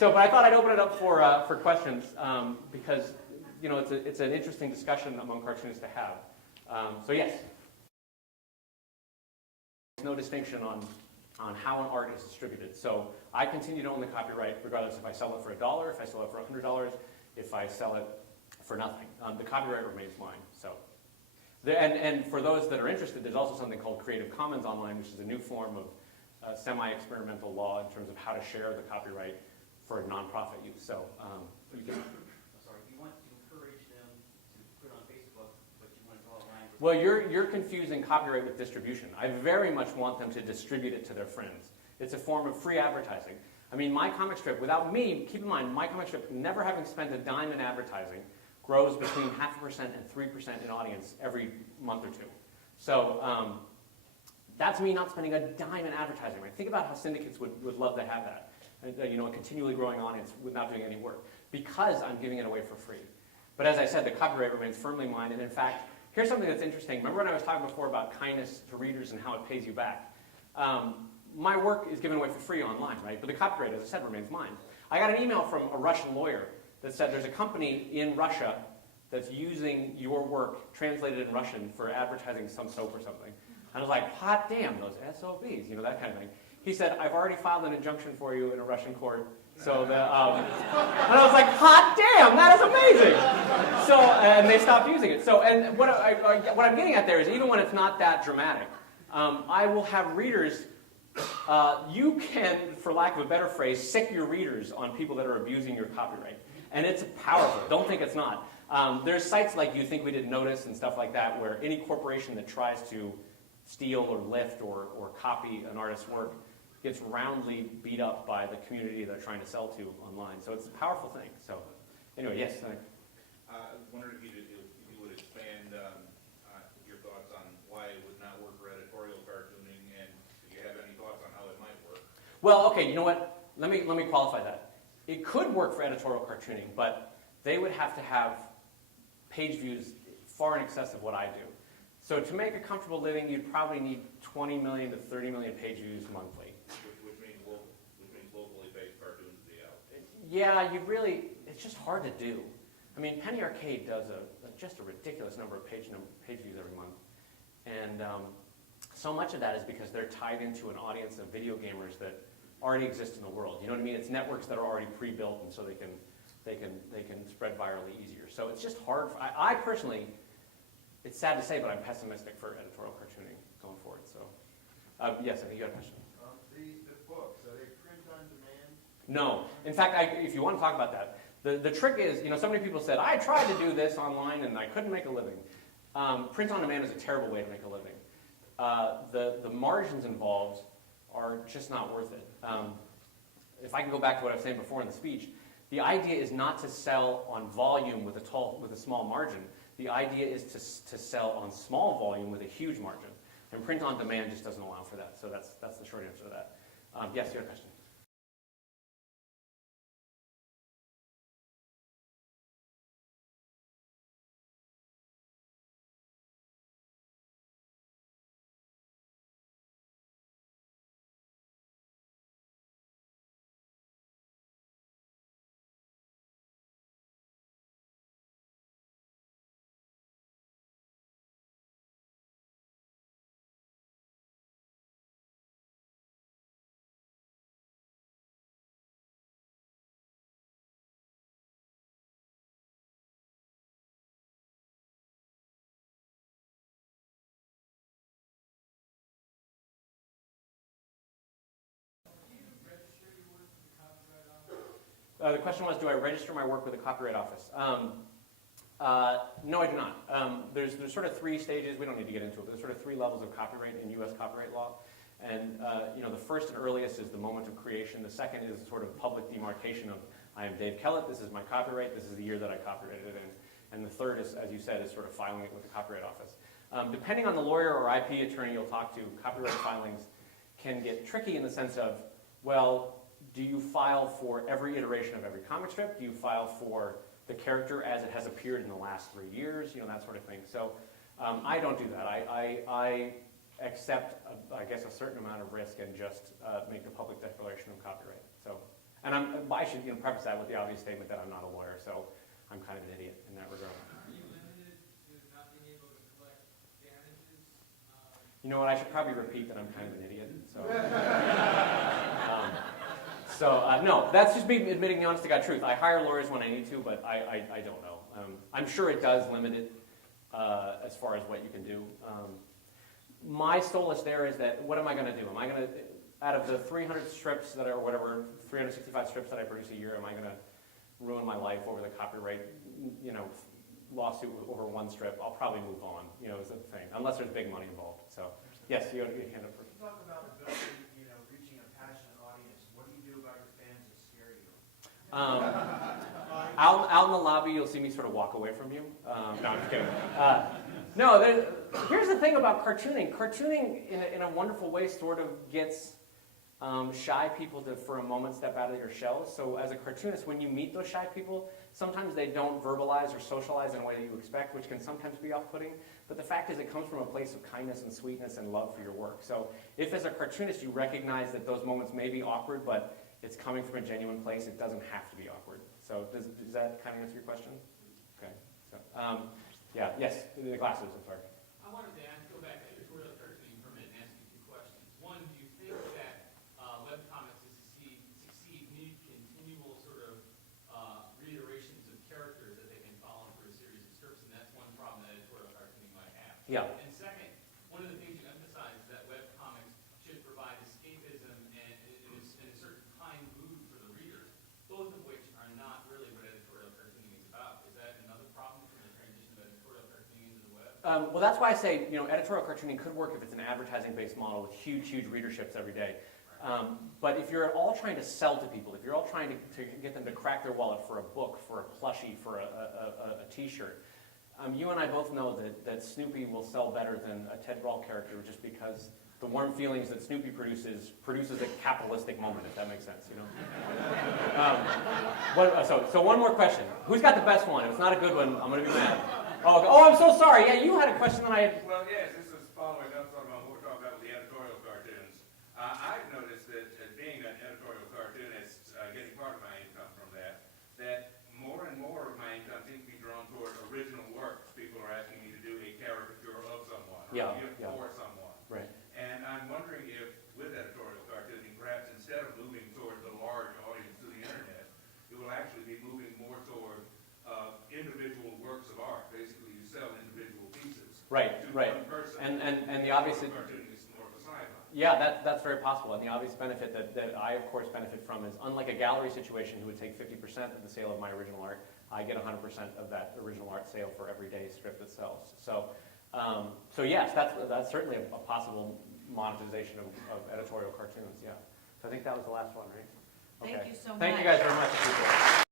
But I thought I'd open it up for questions because it's an interesting discussion among cartoonists to have. So yes. There's no distinction on how an art is distributed. So I continue to own the copyright regardless if I sell it for $1, if I sell it for $100, if I sell it for nothing. The copyright remains mine. So, and for those that are interested, there's also something called Creative Commons Online, which is a new form of semi-experimental law in terms of how to share the copyright for nonprofit use. So you can. Sorry, you want to encourage them to put it on Facebook, but you want to go online. Well, you're confusing copyright with distribution. I very much want them to distribute it to their friends. It's a form of free advertising. I mean, my comic strip, without me, keep in mind, my comic strip, never having spent a dime in advertising, grows between 0.5% and 3% in audience every month or two. So that's me not spending a dime in advertising. Right? Think about how syndicates would love to have that. A continually growing audience without doing any work, because I'm giving it away for free. But as I said, the copyright remains firmly mine, and in fact, here's something that's interesting. Remember when I was talking before about kindness to readers and how it pays you back? My work is given away for free online, right? But the copyright, as I said, remains mine. I got an email from a Russian lawyer that said there's a company in Russia that's using your work translated in Russian for advertising some soap or something. And I was like, hot damn, those SOBs, that kind of thing. He said, I've already filed an injunction for you in a Russian court. So and I was like, hot damn, that is amazing. So, and they stopped using it. So, and what I'm getting at there is even when it's not that dramatic, I will have readers, you can, for lack of a better phrase, sick your readers on people that are abusing your copyright. And it's powerful. Don't think it's not. There's sites like You Think We Didn't Notice and stuff like that where any corporation that tries to steal or lift or copy an artist's work gets roundly beat up by the community they're trying to sell to online. So it's a powerful thing. So anyway, yes? I wondered if you would expand your thoughts on why it would not work for editorial cartooning, and if you have any thoughts on how it might work. Well, okay, you know what? Let me qualify that. It could work for editorial cartooning, but they would have to have page views far in excess of what I do. So to make a comfortable living, you'd probably need 20 million to 30 million page views monthly. Which means locally based cartoons would be out. Yeah, it's just hard to do. I mean, Penny Arcade does just a ridiculous number of page views every month. And so much of that is because they're tied into an audience of video gamers that already exist in the world. You know what I mean? It's networks that are already pre-built, and so they can spread virally easier. So it's just hard. I personally, it's sad to say, but I'm pessimistic for editorial cartooning going forward. So yes, I think you had a question. The books, are they print on demand? No. In fact, if you want to talk about that, the trick is, so many people said, I tried to do this online and I couldn't make a living. Print on demand is a terrible way to make a living. The margins involved are just not worth it. If I can go back to what I was saying before in the speech, the idea is not to sell on volume with a small margin. The idea is to sell on small volume with a huge margin. And print on demand just doesn't allow for that. So that's the short answer to that. Yes, you had a question? The question was, do I register my work with the Copyright Office? No, I do not. There's sort of three stages. We don't need to get into it, but there's sort of three levels of copyright in U.S. copyright law. And the first and earliest is the moment of creation. The second is sort of public demarcation of, I am Dave Kellett, this is my copyright, this is the year that I copyrighted it in. And the third is, as you said, is sort of filing it with the Copyright Office. Depending on the lawyer or IP attorney you'll talk to, copyright filings can get tricky in the sense of, well, do you file for every iteration of every comic strip? Do you file for the character as it has appeared in the last 3 years? That sort of thing. So I don't do that. I accept, I guess, a certain amount of risk and just make the public declaration of copyright. So And I should preface that with the obvious statement that I'm not a lawyer, so I'm kind of an idiot in that regard. Are you limited to not being able to collect damages? You know what? I should probably repeat that I'm kind of an idiot. No, that's just me admitting the honest to God truth. I hire lawyers when I need to, but I don't know. I'm sure it does limit it as far as what you can do. My solace there is that what am I going to do? Am I going to, out of the 300 strips that are, or whatever, 365 strips that I produce a year, am I going to ruin my life over the copyright, lawsuit over one strip? I'll probably move on, is the thing, unless there's big money involved. So, yes, you hand up first. You talk about building, reaching a passionate audience. What do you do about your fans that scare you? Out in the lobby, you'll see me sort of walk away from you. No, I'm just kidding. Here's the thing about cartooning. Cartooning, in a wonderful way, sort of gets shy people to, for a moment, step out of their shells. So as a cartoonist, when you meet those shy people, sometimes they don't verbalize or socialize in a way that you expect, which can sometimes be off-putting. But the fact is it comes from a place of kindness and sweetness and love for your work. So if as a cartoonist you recognize that those moments may be awkward, but it's coming from a genuine place, it doesn't have to be awkward. So does that kind of answer your question? Okay. So, yes, the glasses, I'm sorry. I wanted to go back to editorial cartooning for a minute and ask you two questions. One, do you think that webcomics to succeed need continual sort of reiterations of characters that they can follow through a series of strips, and that's one problem that editorial cartooning might have. Yeah. And second, one of the things you emphasize is that webcomics should provide escapism and in a certain kind mood for the readers, both of which are not really what editorial cartooning is about. Is that another problem from the transition of editorial cartooning into the web? Well, that's why I say, editorial cartooning could work if it's an advertising-based model with huge readerships every day. But if you're all trying to sell to people, if you're all trying to get them to crack their wallet for a book, for a plushie, for a t-shirt, you and I both know that Snoopy will sell better than a Ted Rall character just because the warm feelings that Snoopy produces a capitalistic moment, if that makes sense, So one more question. Who's got the best one? If it's not a good one, I'm going to be mad. Oh, I'm so sorry. Yeah, you had a question that I had. Well, yes, this is following up on what we're talking about with the editorial cartoons. I've noticed that being an editorial cartoonist, getting part of my income from that more and more of my income seems to be drawn toward original works. People are asking me to do a caricature of someone, or a gift for someone. Right. And I'm wondering if, with editorial cartooning, perhaps instead of moving toward the large audience through the internet, it will actually be moving more toward individual works of art. Basically, you sell individual pieces Right. to one person. And the obvious. Cartooning is more of a sideline. Yeah, that's very possible. And the obvious benefit that I, of course, benefit from is, unlike a gallery situation who would take 50% of the sale of my original art, I get 100% of that original art sale for every day script that sells. So yes, that's certainly a possible monetization of editorial cartoons, yeah. So I think that was the last one, right? Thank you so much. Thank you guys very much.